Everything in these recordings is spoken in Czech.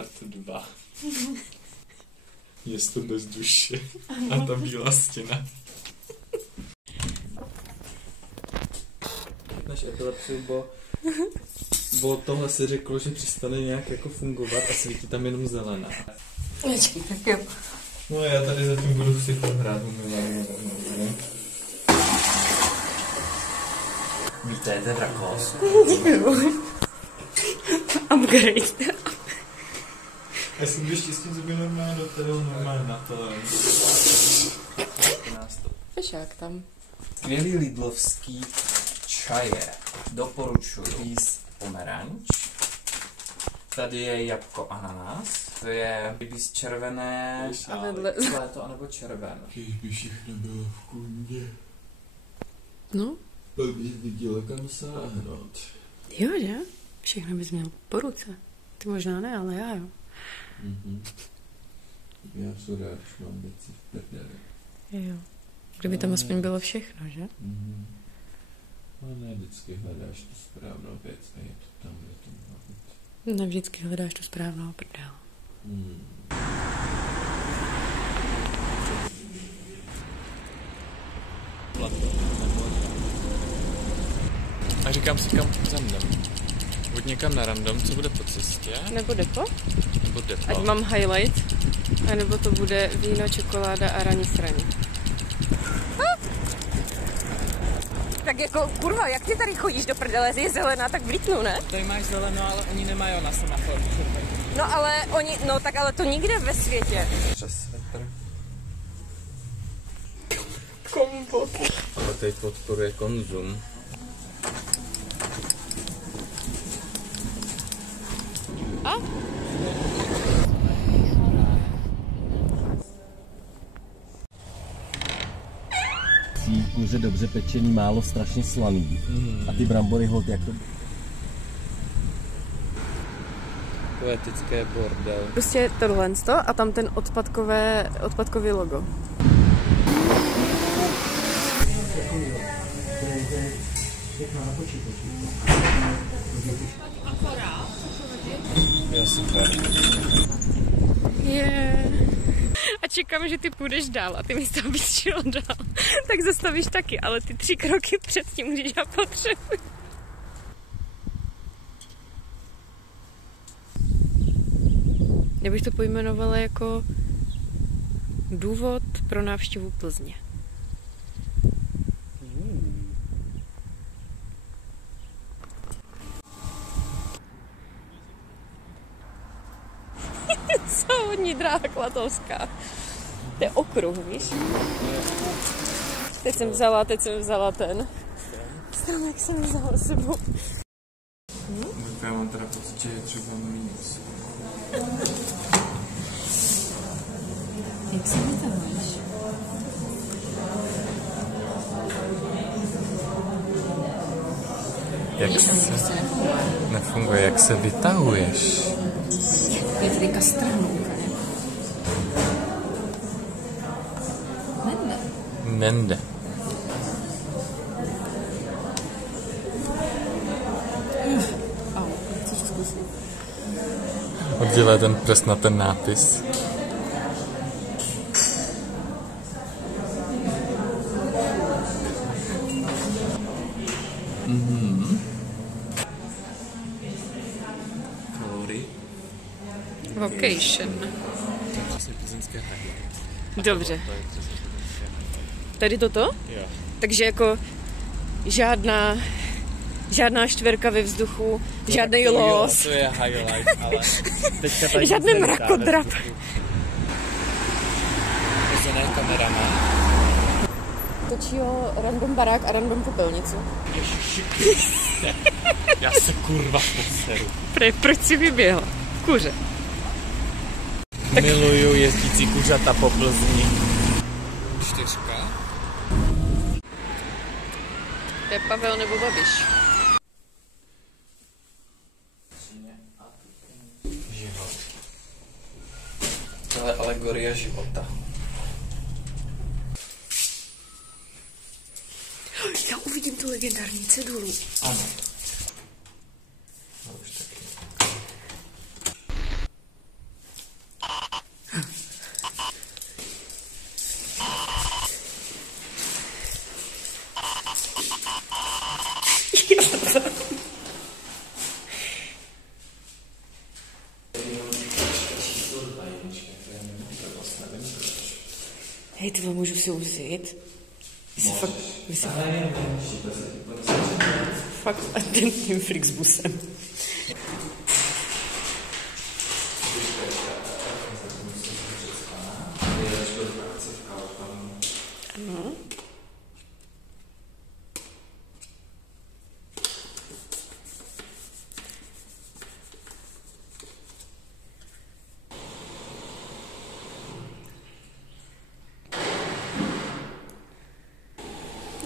Part 2. Město bez duše. A ta bílá stěna. Máš epilepsii, bo tohle si řeklo, že přestane nějak jako fungovat a svítí tam jenom zelená. Tak jo. No já tady zatím budu si pohrát. Vítejte, Drakos. Děkuju. Upgrade. Já jsem byl štěstí, že by normálně do toho normálně na to. Fešák tam. Skvělý lidlovský čaje. Doporučuji. Rýs pomeranč. Tady je jabko ananas. To je rybíz červené. A vedle. Léto anebo červen. Kdyby všechno bylo v kundě. No. Pak bys viděla kam sáhnout. Jo, že? Všechno bys měl po ruce. Ty možná ne, ale já jo. Já jsem rád, že mám věci v prdeli. Jo. Kdyby tam aspoň bylo všechno, že? Ale ne, vždycky hledáš tu správnou věc a je to tam, kde to má být. Ne vždycky hledáš tu správnou prdel. A říkám si kam random. Buď někam na random, co bude po cestě. Nebo depo? Nebo depo. Ať mám highlight. A nebo to bude víno, čokoláda a raní sraní. Tak jako, kurva, jak ty tady chodíš do prdele? Je zelená, tak vlítnu, ne? Tady máš zeleno, ale oni nemají na semaforu. No ale oni, no tak ale to nikde ve světě. Přes svetr. Kompot. Ale teď podporuje konzum. A? Kuře dobře pečený, málo strašně slaný. A ty brambory hod jak to... Poetické bordel. Prostě tohle a tam ten odpadkový logo. Jo, super. A čekám, že ty půjdeš dál a ty místo, abys šel dál, tak zastavíš taky, ale ty 3 kroky před tím, když já potřebuji. Já bych to pojmenovala jako důvod pro návštěvu Plzně. Závodní dráha Klatovská. To je okruh, víš? Teď jsem vzala ten stromek, jsem vzala s sebou. Já mám teda pocit, že je třeba minus. Jak se vytahuješ? Jak se... Nefunguje, jak se vytahuješ. Je tady kastrhnu úplně. Nende. Chceš zkusit? Oddělej ten prst na ten nápis. Glory. Vocation. Přesně plzeňské hry. Dobře. Tady toto? Jo. Takže jako žádná štverka ve vzduchu, žádný los. To je highlight, ale teďka tady Žádný mrakodrap. Pozenej kameraman. Točí ho random barák a random popelnicu. Ježiši, já se kurva poseru. Proč si vyběhl? Kuře. Tak... Miluju jezdící kuřata po Plzni. 4. To je Pavel nebo Babiš? Život. To je alegorie života. Já uvidím tu legendární cedulu. Ano. No už taky. Hej, tyhle můžu si uzít. Fakt tím Flixbusem. Ano.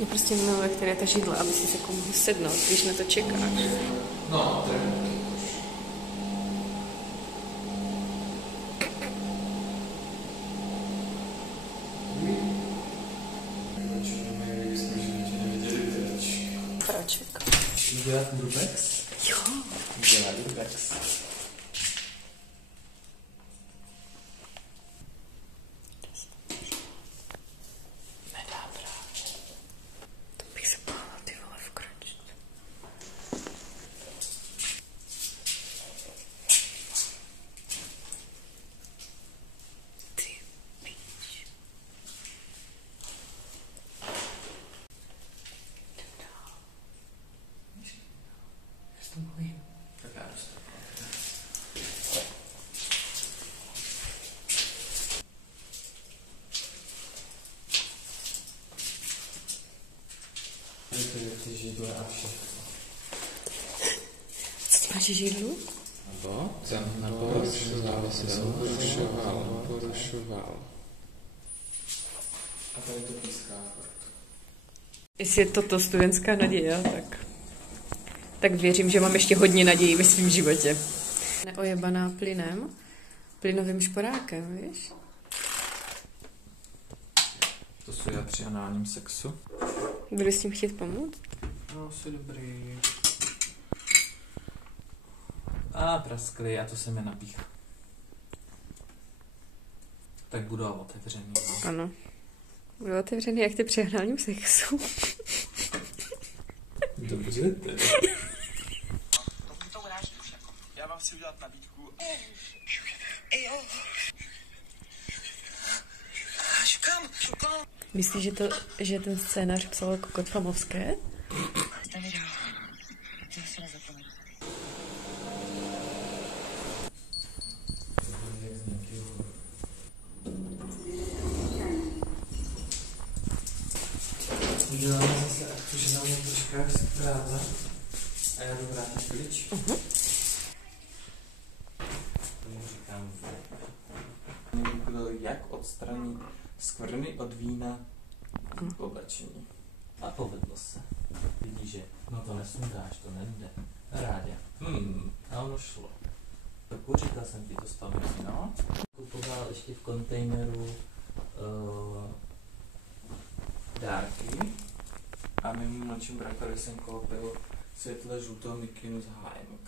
Je prostě milé, které ta židla, aby si se jako mohl sednout, když na to čekáš. No, tak. Práček. Dělat urbex? Jo. Dělat urbex. Bych se bála, ty vole, vkročit. Ty píč. Jdem dál. Já se to bojím. Tak já dostanu. Ty židle a všechno. Co ty máš židlu? Nebo? Porušoval. A tady to píská. Jestli je toto studentská naděje, tak věřím, že mám ještě hodně nadějí ve svém životě. Neojebaná plynovým šporákem, víš? To jsou já při análním sexu. Budu s tím chtít pomoct? No, jsi dobrý. A praskli, a to se mi napíchá. Tak budu otevřený. No. Ano. Budu otevřený jak ty při análním sexu. Dobře, tedy. Já vám chci udělat nabídku. Myslíš, že ten scénář psal Kokot Famovské? Uděláme zase aktu, že nám je troška zpráva. A já jdu vrátit klíč. Říkám, jak odstranit skvrny od vína v oblečení. A povedlo se. Vidíš, že no to nesundáš, to nejde. Rádě. A ono šlo. Tak říkal jsem ti to stavit, no. Kupoval ještě v kontejneru dárky. A mým mladším bratrovi jsem koupil světle žlutou mikinu z H&M.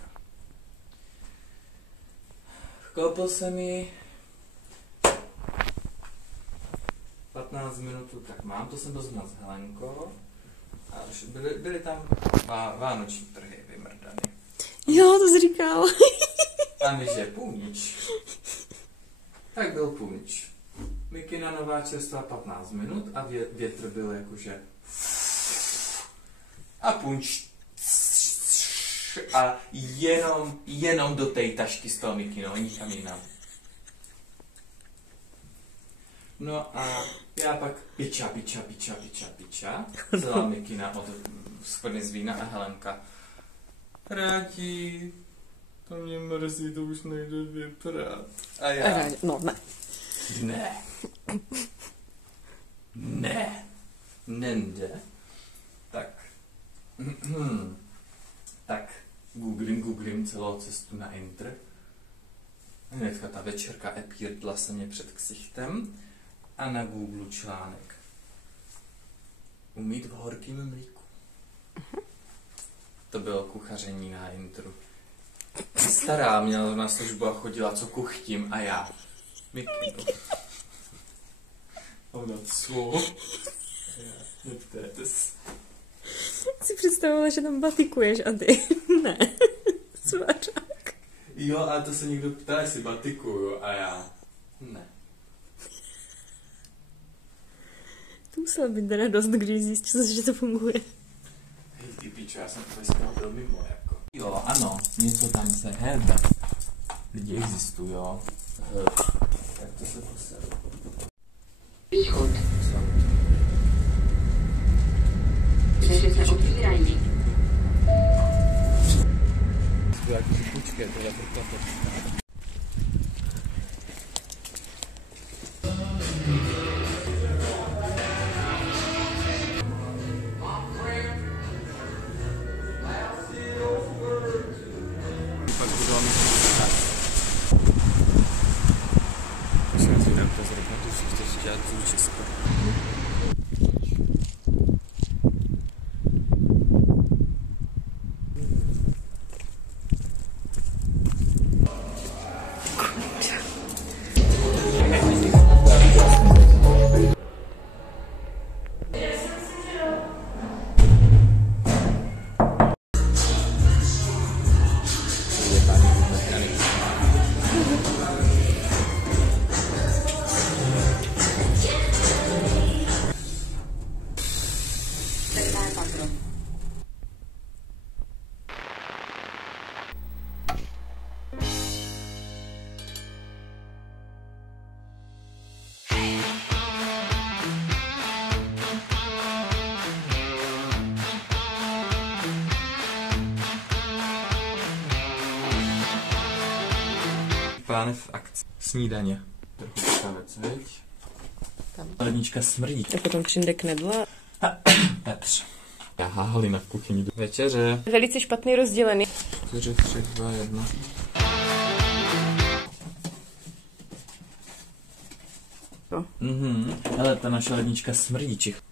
Koupil jsem ji 15 minut, tak mám, to jsem doznal s Helenkou. A byly tam vánoční trhy vymrdany. Jo, to jsi říkal. A my, že půnič. Tak byl půnič. Mikina nová čerstvá 15 minut a větr byl jakože a punč a jenom do té tašky z toho mikino, nikam jinam. No a já pak piča, celá mikina od skvrny z vína a Helenka. Rádi, to mě mrzí, to už nejde vyprat. A já. No, ne. Nende. Tak googlím celou cestu na Enter. Hnedka ta večerka epírdla se mě před ksichtem a na Google článek. Umýt v horkým mlíku. To bylo kuchaření na Interu. Stará měla na službu a chodila, co kuchtím, a já. Mikinu. Ona, co? Neptejte se. Si představovala, že tam batikuješ a ty ne. Svařák. Jo, a to se někdo ptá, jestli batikuju a já ne. To musela být teda dost, když zjistil, že to funguje. Hej, ty píčo, já jsem to dneska byl mimo, jako. Jo, ano, něco tam se hebe. Lidi existují, jo. Jak to se poseru? Východ. Dveře se otvírají. Počkej, to je proto. Plány v akci. Snídaně. Trochu kavec, viď? Tam. Lednička smrdí. A potom přijde knedla. Petr. Já Halina v kuchyni. Večeře. Velice špatný rozdělený. 4, 3, 2, 1. Ale ta naše lednička smrdí, čich.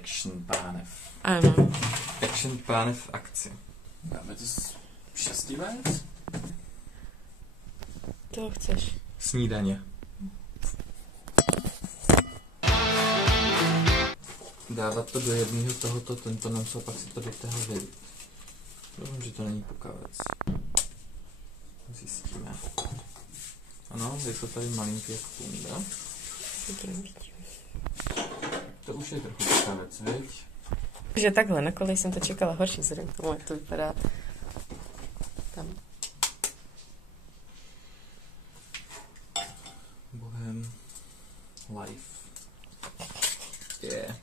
Action pánev. Ano. Action pánev v akci. Dáme to šestivec? To chceš. Snídaně. Dávat to do jedného tohoto, tento nám se pak si to do toho vyjít. Doufám, že to není pokavec. Zjistíme. Ano, je to tady malinký jak funda. To už je trochu pokavec, viď? Že takhle, na kolej jsem to čekala horší vzhledem k tomu, jak to vypadá tam. Bohem life. Yeah.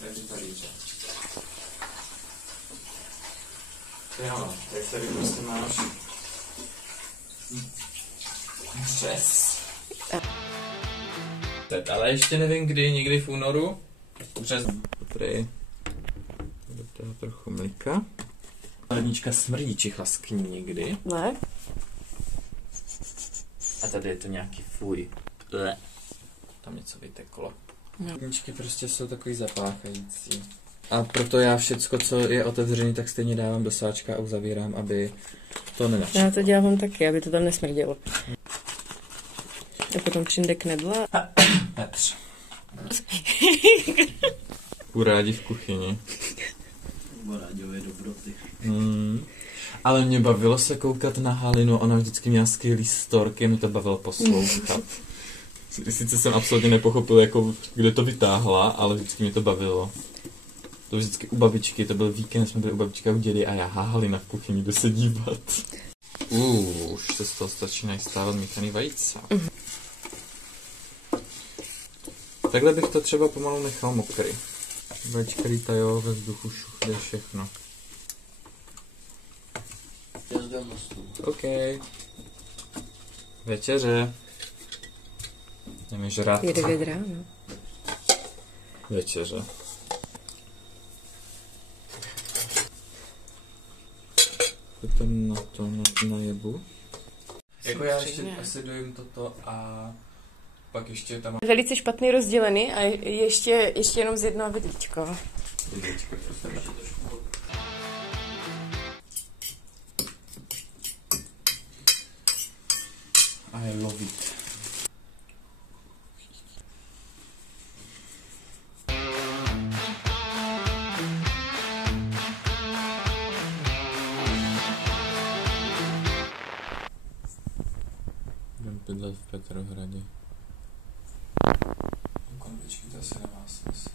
Vegetariře. Jo, tak tady prostě máš přes. Ale ještě nevím kdy, někdy v únoru. Březnu. Dobrý. Do toho trochu mlíka. Lednička smrdí, čichaskní někdy. Ne? A tady je to nějaký fuj. Tam něco vyteklo. Ledničky prostě jsou takový zapáchající. A proto já všecko, co je otevřený, tak stejně dávám do sáčka a uzavírám, aby to nenašlo. Já to dělám taky, aby to tam nesmrdělo. A potom přijde knedla. Petr. Urádi v kuchyni. Uráďové dobroty. Ale mě bavilo se koukat na Halinu, ona vždycky měla skvělý storky, mě to bavilo poslouchat. Sice jsem absolutně nepochopil, jako, kde to vytáhla, ale vždycky mě to bavilo. To vždycky u babičky, to byl víkend, jsme byli u babičky a u dědy a já Halina v kuchyni, jdu se dívat. Už se z toho začínají stávat míchaný vajíce. Takhle bych to třeba pomalu nechal mokrý. Vajíčka lítají ve vzduchu, šuchde všechno. OK. Večeře. Jdeme žrát. Je 9 ráno. Večeře. Potom na to najebu. Jako já ještě asi dojím toto a pak ještě tam... Velice špatný rozdělený a ještě jenom z jednoho vidličko. Vidličko, prosím. I love it. bydlet v Petrohradě. Konvičky to asi nemá smysl.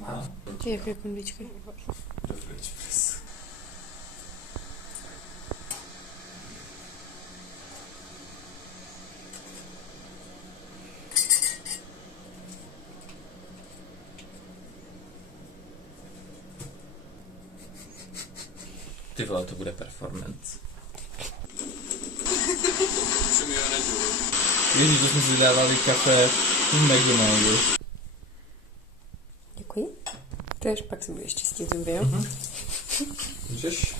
Má? Jaké konvičky? Dobrý express. Ty vole, to bude performance. Ježíš, to jsme si dávali kafe v McDonaldu. Děkuji. To až pak si budeš čistit zuby, jo? Můžeš?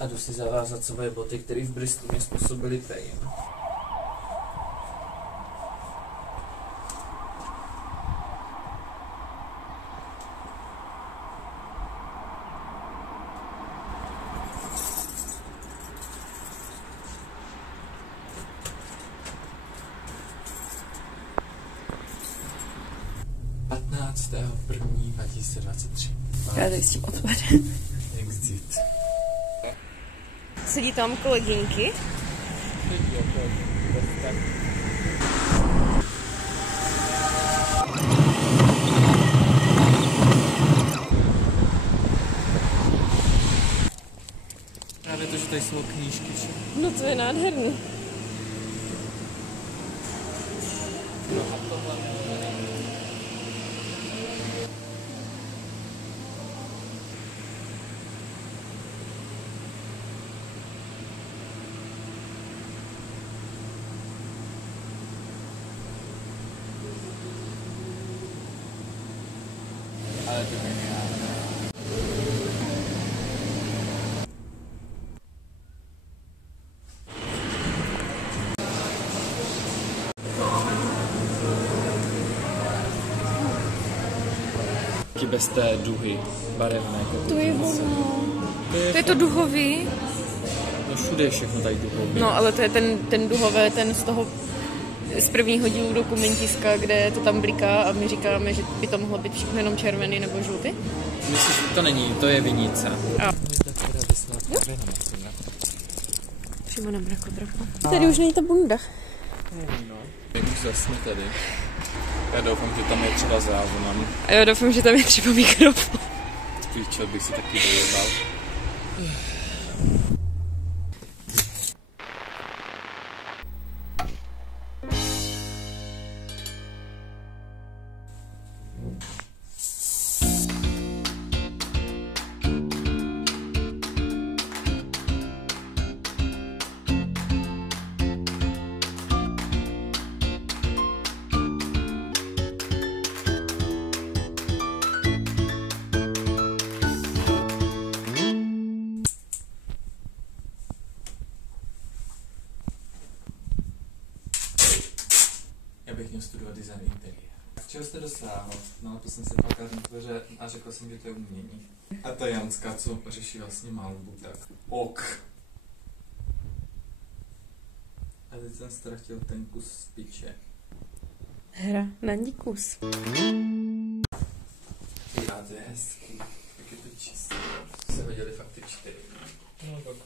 A jdu si zavázat svoje boty, které v Bristolu mě způsobily pain. První 2023. Já tady s tím odpadem. Exit. Sedí tam kolegyňky. Právě to, že tady jsou knížky. No to je nádherný. No a tohle ale to geniální. Taky bez té duhy barevné. To je ono. To je to duhový. No všude je všechno tady duhový. No ale to je ten duhové, ten z toho z prvního dílu Dokumentiska, kde to tam bliká a my říkáme, že by to mohlo být všechno jenom červený nebo žlutý. Myslíš, že to není, to je viníce. A. Přímo na mrakodrapu. Tady už není ta bunda. No, už zasni tady. Já doufám, že tam je třeba záznam. A já doufám, že tam je třeba mikrofon. Spíš bych si taky dojebal. Já bych měl studovat design interiér. Čeho jste dosáhl? No, to jsem se pak a řekl jsem, že to je umění. A ta Janská, co řeší vlastně malbu, tak ok. A teď jsem ztratil ten kus z piče. Hra na díkus. Já, to je hezký. Jak je to čistý. Se hodili fakt ty 4. No tak.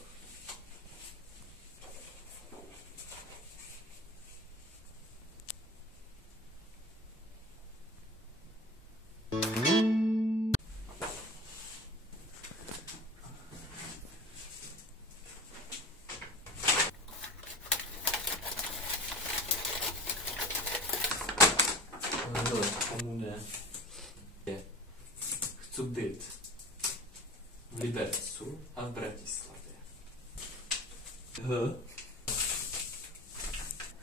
Komu ne? Chci být v Libercu a v Bratislavě.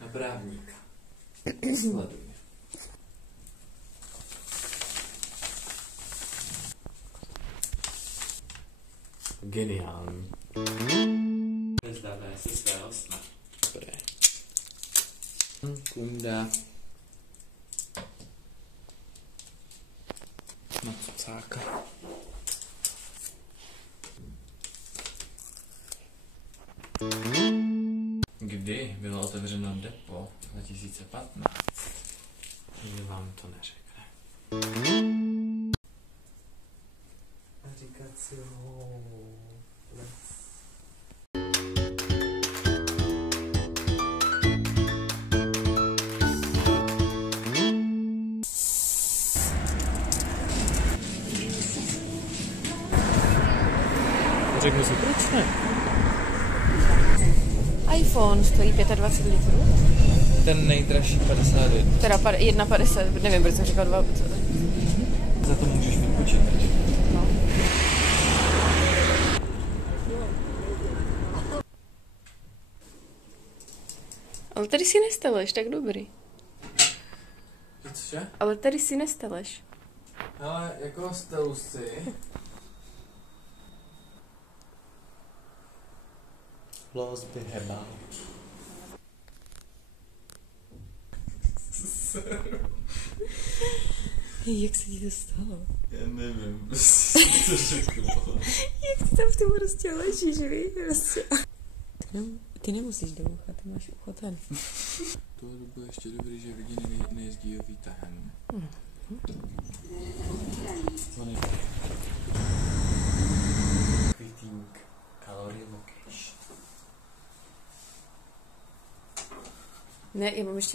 Na právníka. Sleduj. Geniální. Nezdáme se svého sna. Dobré. Kunda. Na cucáka. Kdy bylo otevřeno depo? 2015. Nikdy vám to neřekne. Řeknu si, proč ne? iPhone stojí 25 litrů. Ten nejdražší 59. Teda 1,50, nevím, proč jsem říkal 2. Za to můžeš mít počítač. No. Ale tady si nesteleš, tak dobrý. Cože? Ale tady si nesteleš. Ale jako stelu si. Lost by hebal. Jak se ti to stalo? Já nevím, prostě to řekl. Jak ty tam v tom prostě ležíš, víš? Prostě. Ty nemusíš do ucha, ty máš ucho ten. Tohle dobu je ještě dobrý, že lidi nejezdí výtahem. Quitting calorie location. Ne, já mám ještě